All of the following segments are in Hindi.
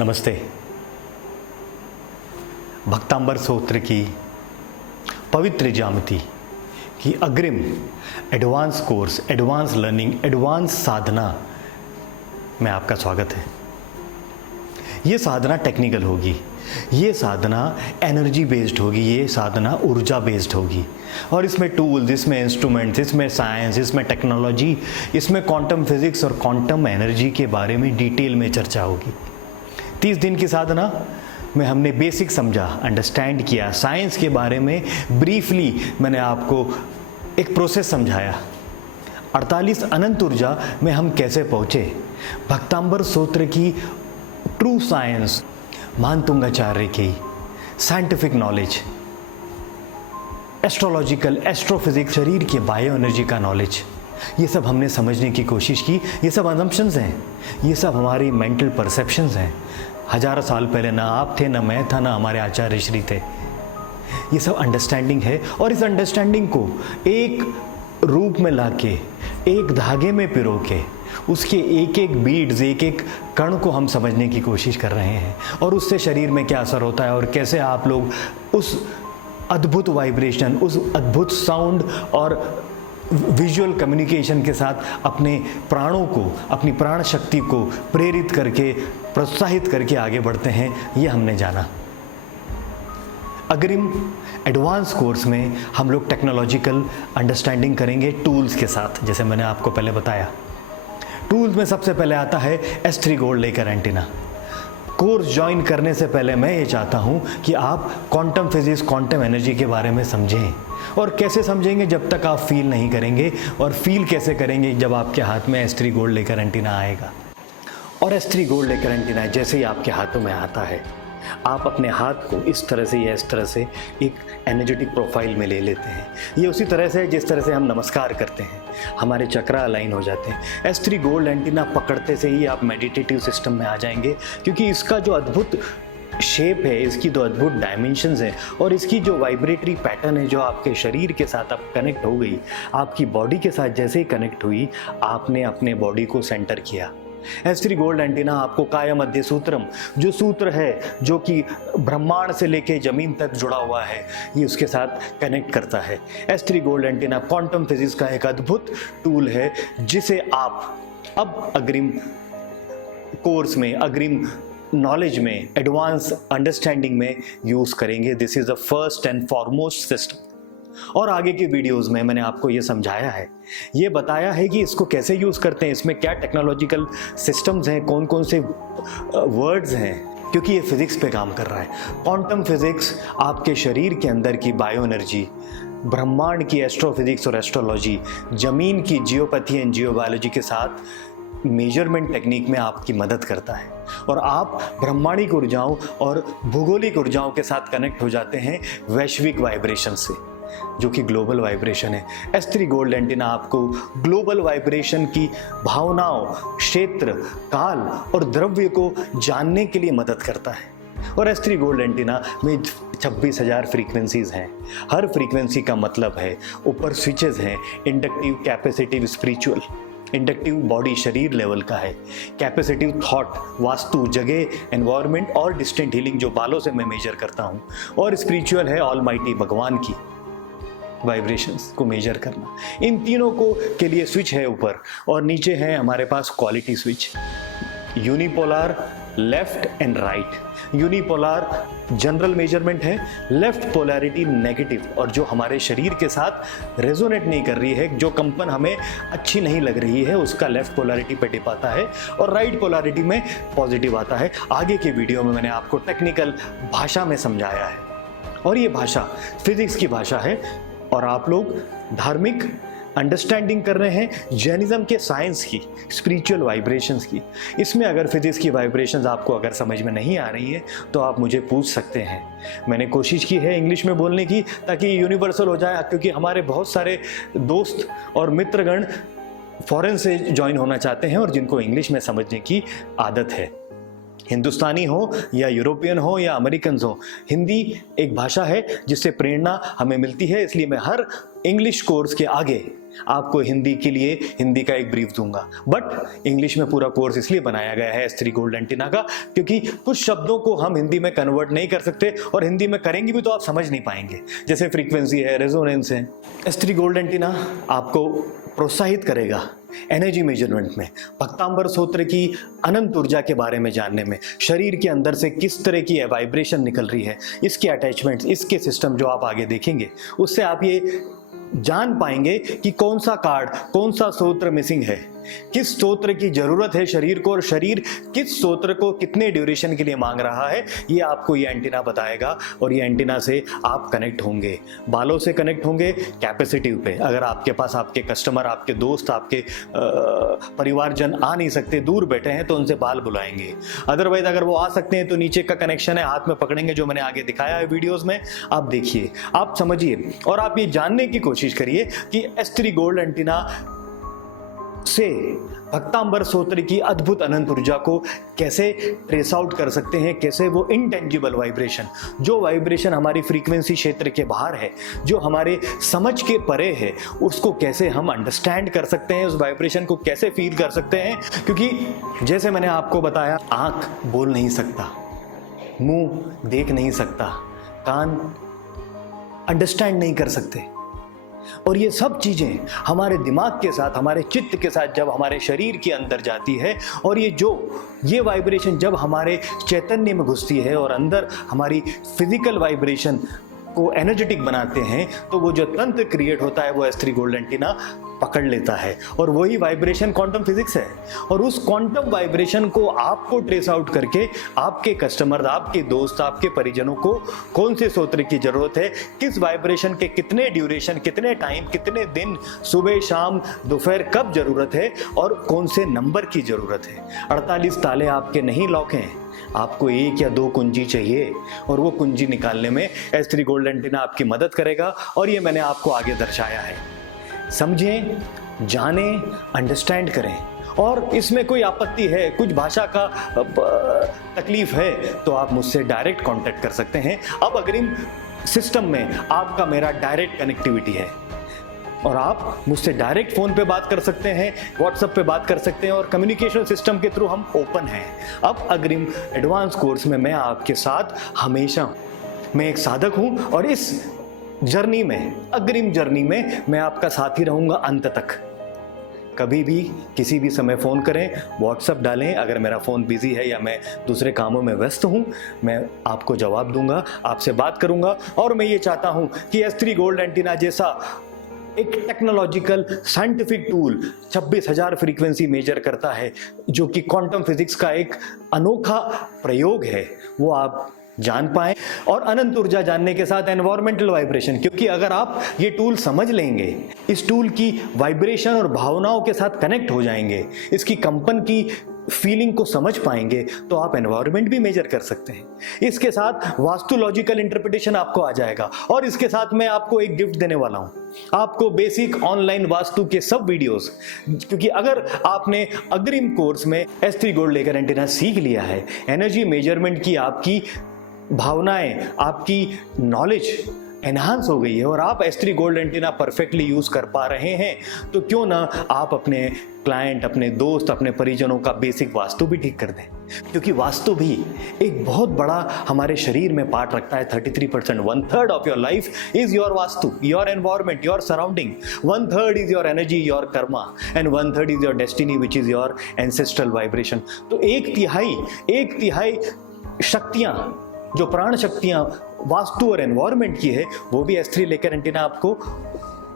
नमस्ते। भक्तांबर स्तोत्र की पवित्र ज्यामिति की अग्रिम advance course, advance learning, advance साधना में आपका स्वागत है। ये साधना टेक्निकल होगी, ये साधना एनर्जी बेस्ड होगी, ये साधना ऊर्जा बेस्ड होगी और इसमें टूल्स, इसमें इंस्ट्रूमेंट्स, इसमें साइंस, इसमें टेक्नोलॉजी, इसमें क्वांटम फिजिक्स और क्वांटम एनर्जी के बारे में डिटेल में चर्चा होगी। 30 दिन की साधना में हमने बेसिक समझा, अंडरस्टैंड किया, साइंस के बारे में ब्रीफली मैंने आपको एक प्रोसेस समझाया। 48 अनंत ऊर्जा में हम कैसे पहुँचे, भक्तांबर स्तोत्र की ट्रू साइंस, मानतुंगाचार्य की साइंटिफिक नॉलेज, एस्ट्रोलॉजिकल, एस्ट्रोफिजिक्स, शरीर के बायो एनर्जी का नॉलेज, ये सब हमने समझने की कोशिश की। ये सब असम्पशंस हैं, ये सब हमारी मेंटल परसेप्शंस हैं। हजारों साल पहले ना आप थे, ना मैं था, ना हमारे आचार्य श्री थे। ये सब अंडरस्टैंडिंग है और इस अंडरस्टैंडिंग को एक रूप में लाके, एक धागे में पिरो के, उसके एक एक बीड्स, एक एक कण को हम समझने की कोशिश कर रहे हैं और उससे शरीर में क्या असर होता है और कैसे आप लोग उस अद्भुत वाइब्रेशन, उस अद्भुत साउंड और विजुअल कम्युनिकेशन के साथ अपने प्राणों को, अपनी प्राण शक्ति को प्रेरित करके, प्रोत्साहित करके आगे बढ़ते हैं, ये हमने जाना। अग्रिम एडवांस कोर्स में हम लोग टेक्नोलॉजिकल अंडरस्टैंडिंग करेंगे टूल्स के साथ, जैसे मैंने आपको पहले बताया। टूल्स में सबसे पहले आता है S3 गोल्ड लेकर एंटीना। कोर्स ज्वाइन करने से पहले मैं ये चाहता हूँ कि आप क्वांटम फिजिक्स, क्वांटम एनर्जी के बारे में समझें। और कैसे समझेंगे, जब तक आप फील नहीं करेंगे। और फील कैसे करेंगे, जब आपके हाथ में S3 गोल्ड लेकर एंटीना आएगा। और S3 गोल्ड लेकर एंटीना जैसे ही आपके हाथों में आता है, आप अपने हाथ को इस तरह से या इस तरह से एक एनर्जेटिक प्रोफाइल में ले लेते हैं। ये उसी तरह से जिस तरह से हम नमस्कार करते हैं, हमारे चक्रा अलाइन हो जाते हैं। S3 गोल्ड एंटीना पकड़ते से ही आप मेडिटेटिव सिस्टम में आ जाएंगे, क्योंकि इसका जो अद्भुत शेप है, इसकी जो अद्भुत डायमेंशंस हैं और इसकी जो वाइब्रेटरी पैटर्न है, जो आपके शरीर के साथ आप कनेक्ट हो गई, आपकी बॉडी के साथ जैसे ही कनेक्ट हुई, आपने अपने बॉडी को सेंटर किया। S3 गोल्ड एंटीना आपको काय मध्य सूत्रम, जो सूत्र है जो कि ब्रह्मांड से लेके जमीन तक जुड़ा हुआ है, ये उसके साथ कनेक्ट करता है। S3 gold antenna quantum physics का एक अद्भुत टूल है, जिसे आप अब अग्रिम कोर्स में, अग्रिम नॉलेज में, एडवांस अंडरस्टैंडिंग में यूज करेंगे। This is the first and foremost system. और आगे के वीडियोस में मैंने आपको ये समझाया है, ये बताया है कि इसको कैसे यूज करते हैं, इसमें क्या टेक्नोलॉजिकल सिस्टम्स हैं, कौन कौन से वर्ड्स हैं, क्योंकि ये फिजिक्स पे काम कर रहा है। क्वांटम फिजिक्स आपके शरीर के अंदर की बायो एनर्जी, ब्रह्मांड की एस्ट्रोफिजिक्स और एस्ट्रोलॉजी, जमीन की जियोपैथी एंड जियोबायोलॉजी के साथ मेजरमेंट टेक्निक में आपकी मदद करता है और आप ब्रह्मांडिक ऊर्जाओं और भूगोलिक ऊर्जाओं के साथ कनेक्ट हो जाते हैं वैश्विक वाइब्रेशन से, जो कि ग्लोबल वाइब्रेशन है। S3 गोल्ड एंटीना आपको ग्लोबल वाइब्रेशन की भावनाओं, क्षेत्र, काल और द्रव्य को जानने के लिए मदद करता है। और S3 गोल्ड एंटीना में 26,000 फ्रीक्वेंसीज हैं। हर फ्रीक्वेंसी का मतलब है, ऊपर स्विचेस हैं, inductive, capacitive, spiritual. Inductive body शरीर लेवल का है, कैपेसिटिव थॉट, वास्तु, जगह, एनवायरनमेंट और डिस्टेंट हीलिंग, जो बालों से मैं मेजर करता हूँ। और स्पिरिचुअल है ऑलमाइटी, भगवान की वाइब्रेशंस को मेजर करना। इन तीनों को के लिए स्विच है ऊपर, और नीचे है हमारे पास quality switch, unipolar, left and right. Unipolar general measurement है, लेफ्ट पोलैरिटी नेगेटिव, और जो हमारे शरीर के साथ रेजोनेट नहीं कर रही है, जो कंपन हमें अच्छी नहीं लग रही है, उसका लेफ्ट पोलैरिटी पे टिप आता है और राइट पोलैरिटी में पॉजिटिव आता है। आगे के वीडियो में मैंने आपको टेक्निकल भाषा में समझाया है, और ये भाषा फिजिक्स की भाषा है और आप लोग धार्मिक अंडरस्टैंडिंग कर रहे हैं जैनिज्म के साइंस की, स्पिरिचुअल वाइब्रेशंस की। इसमें अगर फिजिक्स की वाइब्रेशंस आपको अगर समझ में नहीं आ रही है तो आप मुझे पूछ सकते हैं। मैंने कोशिश की है इंग्लिश में बोलने की, ताकि यूनिवर्सल हो जाए, क्योंकि हमारे बहुत सारे दोस्त और मित्रगण फॉरेन से ज्वाइन होना चाहते हैं और जिनको इंग्लिश में समझने की आदत है। हिंदुस्तानी हो या यूरोपियन हो या अमेरिकन हो, हिंदी एक भाषा है जिससे प्रेरणा हमें मिलती है। इसलिए मैं हर इंग्लिश कोर्स के आगे आपको हिंदी के लिए हिंदी का एक ब्रीफ दूंगा। बट इंग्लिश में पूरा कोर्स इसलिए बनाया गया है S3 गोल्ड एंटीना का, क्योंकि कुछ शब्दों को हम हिंदी में कन्वर्ट नहीं कर सकते, और हिंदी में करेंगे भी तो आप समझ नहीं पाएंगे, जैसे फ्रीक्वेंसी है, रेजोनेंस है। S3 गोल्ड एंटीना आपको प्रोत्साहित करेगा एनर्जी मेजरमेंट में, भक्तांबर स्तोत्र की अनंत ऊर्जा के बारे में जानने में, शरीर के अंदर से किस तरह की वाइब्रेशन निकल रही है, इसके अटैचमेंट्स, इसके सिस्टम जो आप आगे देखेंगे, उससे आप ये जान पाएंगे कि कौन सा कार्ड, कौन सा स्तोत्र मिसिंग है, किस स्तोत्र की जरूरत है शरीर को, और शरीर किस स्तोत्र को कितने ड्यूरेशन के लिए मांग रहा है, ये आपको ये एंटीना बताएगा। और ये एंटीना से आप कनेक्ट होंगे, बालों से कनेक्ट होंगे कैपेसिटिव पे। अगर आपके पास आपके कस्टमर, आपके दोस्त, आपके परिवारजन आ नहीं सकते, दूर बैठे हैं, तो उनसे बाल बुलाएंगे। अदरवाइज अगर वो आ सकते हैं तो नीचे का कनेक्शन है, हाथ में पकड़ेंगे, जो मैंने आगे दिखाया है वीडियोस में, आप देखिए, आप समझिए, और आप ये जानने की कोशिश करिए कि S3 गोल्ड एंटीना से भक्तांबर स्तोत्र की अद्भुत अनंत ऊर्जा को कैसे ट्रेस आउट कर सकते हैं, कैसे वो इनटेंजिबल वाइब्रेशन, जो वाइब्रेशन हमारी फ्रीक्वेंसी क्षेत्र के बाहर है, जो हमारे समझ के परे है, उसको कैसे हम अंडरस्टैंड कर सकते हैं, उस वाइब्रेशन को कैसे फील कर सकते हैं। क्योंकि जैसे मैंने आपको बताया, आंख बोल नहीं सकता, मुंह देख नहीं सकता, कान अंडरस्टैंड नहीं कर सकते, और ये सब चीजें हमारे दिमाग के साथ, हमारे चित्त के साथ जब हमारे शरीर के अंदर जाती है, और ये वाइब्रेशन जब हमारे चैतन्य में घुसती है और अंदर हमारी फिजिकल वाइब्रेशन को एनर्जेटिक बनाते हैं, तो वो जो तंत्र क्रिएट होता है वो S3 गोल्ड एंटीना पकड़ लेता है। और वही वाइब्रेशन क्वांटम फिजिक्स है, और उस क्वांटम वाइब्रेशन को आपको ट्रेस आउट करके आपके कस्टमर, आपके दोस्त, आपके परिजनों को कौन से स्तोत्र की जरूरत है, किस वाइब्रेशन के कितने ड्यूरेशन, कितने टाइम, कितने दिन, सुबह शाम दोपहर कब जरूरत है, और कौन से नंबर की जरूरत है। 48 ताले आपके नहीं लॉक हैं, आपको 1 या 2 कुंजी चाहिए, और वो कुंजी निकालने में S3 गोल्ड एंटीना आपकी मदद करेगा। और ये मैंने आपको आगे दर्शाया है। समझें, जानें, अंडरस्टैंड करें। और इसमें कोई आपत्ति है, कुछ भाषा का तकलीफ है, तो आप मुझसे डायरेक्ट कांटेक्ट कर सकते हैं। अब अग्रिम सिस्टम में आपका मेरा डायरेक्ट कनेक्टिविटी है, और आप मुझसे डायरेक्ट फ़ोन पे बात कर सकते हैं, व्हाट्सएप पे बात कर सकते हैं, और कम्युनिकेशन सिस्टम के थ्रू हम ओपन हैं। अब अग्रिम एडवांस कोर्स में मैं आपके साथ हमेशा, मैं एक साधक हूं, और इस जर्नी में, अग्रिम जर्नी में मैं आपका साथी रहूंगा अंत तक। कभी भी किसी भी समय फ़ोन करें, व्हाट्सएप डालें, अगर मेरा फ़ोन बिजी है या मैं दूसरे कामों में व्यस्त हूं, मैं आपको जवाब दूंगा, आपसे बात करूंगा। और मैं ये चाहता हूं कि S3 गोल्ड एंटीना जैसा एक technological scientific tool 26,000 frequency measure करता है, जो कि क्वांटम फिजिक्स का एक अनोखा प्रयोग है, वो आप जान पाएं। और अनंत ऊर्जा जानने के साथ एनवायरमेंटल वाइब्रेशन, क्योंकि अगर आप ये टूल समझ लेंगे, इस टूल की वाइब्रेशन और भावनाओं के साथ कनेक्ट हो जाएंगे, इसकी कंपन की फीलिंग को समझ पाएंगे, तो आप एनवायरनमेंट भी मेजर कर सकते हैं। इसके साथ वास्तुलॉजिकल इंटरप्रिटेशन आपको आ जाएगा। और इसके साथ मैं आपको एक गिफ्ट देने वाला हूं, आपको बेसिक ऑनलाइन वास्तु के सब वीडियोस, क्योंकि अगर आपने अग्रिम कोर्स में S3 गोल्ड लेकर एंटीना सीख लिया है, एनर्जी मेजरमेंट की आपकी भावनाएं, आपकी नॉलेज एनहांस हो गई है, और आप S3 gold antenna perfectly use कर पा रहे हैं, तो क्यों ना आप अपने क्लाइंट, अपने दोस्त, अपने परिजनों का बेसिक वास्तु भी ठीक कर दें। क्योंकि वास्तु भी एक बहुत बड़ा हमारे शरीर में पार्ट रखता है। 33%, 1/3 of your life is your vastu, your environment, your surrounding. 1/3 is your energy, your Karma, and 1/3 is your destiny, which is your ancestral vibration. तो एक तिहाई शक्तियां, जो प्राण शक्तियां वास्तु और एनवायरमेंट की है, वो भी S3 लेकर एंटीना आपको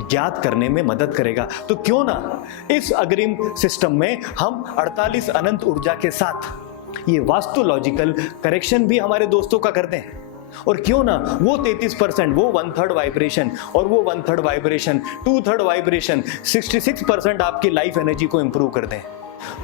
ज्ञात करने में मदद करेगा। तो क्यों ना इस अग्रिम सिस्टम में हम 48 अनंत ऊर्जा के साथ ये वास्तुलॉजिकल करेक्शन भी हमारे दोस्तों का कर दें, और क्यों ना वो 33%, वो 1/3 वाइब्रेशन, और वो 1/3 वाइब्रेशन, 2/3 वाइब्रेशन, 66% आपकी लाइफ एनर्जी को इंप्रूव कर दें।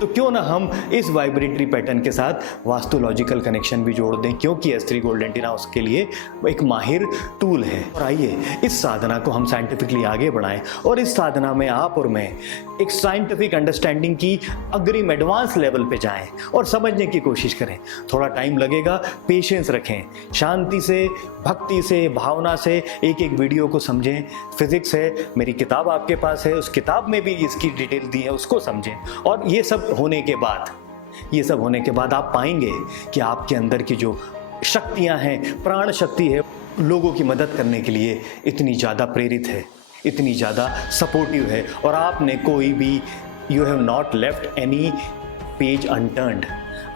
तो क्यों ना हम इस वाइब्रेटरी पैटर्न के साथ वास्तुलॉजिकल कनेक्शन भी जोड़ दें, क्योंकि S3 गोल्ड एंटीना उसके लिए एक माहिर टूल है। और आइए इस साधना को हम साइंटिफिकली आगे बढ़ाएं और इस साधना में आप और मैं एक साइंटिफिक अंडरस्टैंडिंग की अग्रिम एडवांस लेवल पे जाएं और समझने की कोशिश करें। थोड़ा टाइम लगेगा, पेशेंस रखें, शांति से, भक्ति से, भावना से एक एक वीडियो को समझें। फिजिक्स है, मेरी किताब आपके पास है, उस किताब में भी इसकी डिटेल दी है, उसको समझें। और ये सब होने के बाद आप पाएंगे कि आपके अंदर की जो शक्तियां हैं, प्राण शक्ति है, लोगों की मदद करने के लिए इतनी ज़्यादा प्रेरित है, इतनी ज़्यादा सपोर्टिव है। और आपने कोई भी, you have not left any page unturned,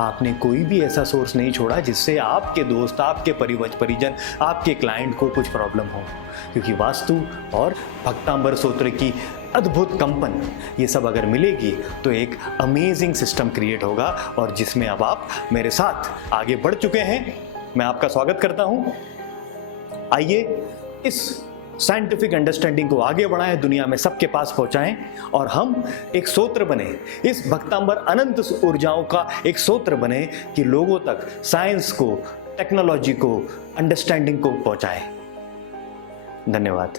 आपने कोई भी ऐसा सोर्स नहीं छोड़ा जिससे आपके दोस्त, आपके परिजन, आपके क्लाइंट को कुछ प्रॉब्लम हो। क्योंकि वास्तु और भक्तांबर सूत्र की अद्भुत कंपन, ये सब अगर मिलेगी तो एक अमेजिंग सिस्टम क्रिएट होगा, और जिसमें अब आप मेरे साथ आगे बढ़ चुके हैं। मैं आपका स्वागत करता हूं। आइए इस साइंटिफिक अंडरस्टैंडिंग को आगे बढ़ाएं, दुनिया में सबके पास पहुंचाएं, और हम एक सूत्र बने, इस भक्तांबर अनंत ऊर्जाओं का एक सूत्र बने कि लोगों तक साइंस को, टेक्नोलॉजी को, अंडरस्टैंडिंग को पहुंचाएं। धन्यवाद।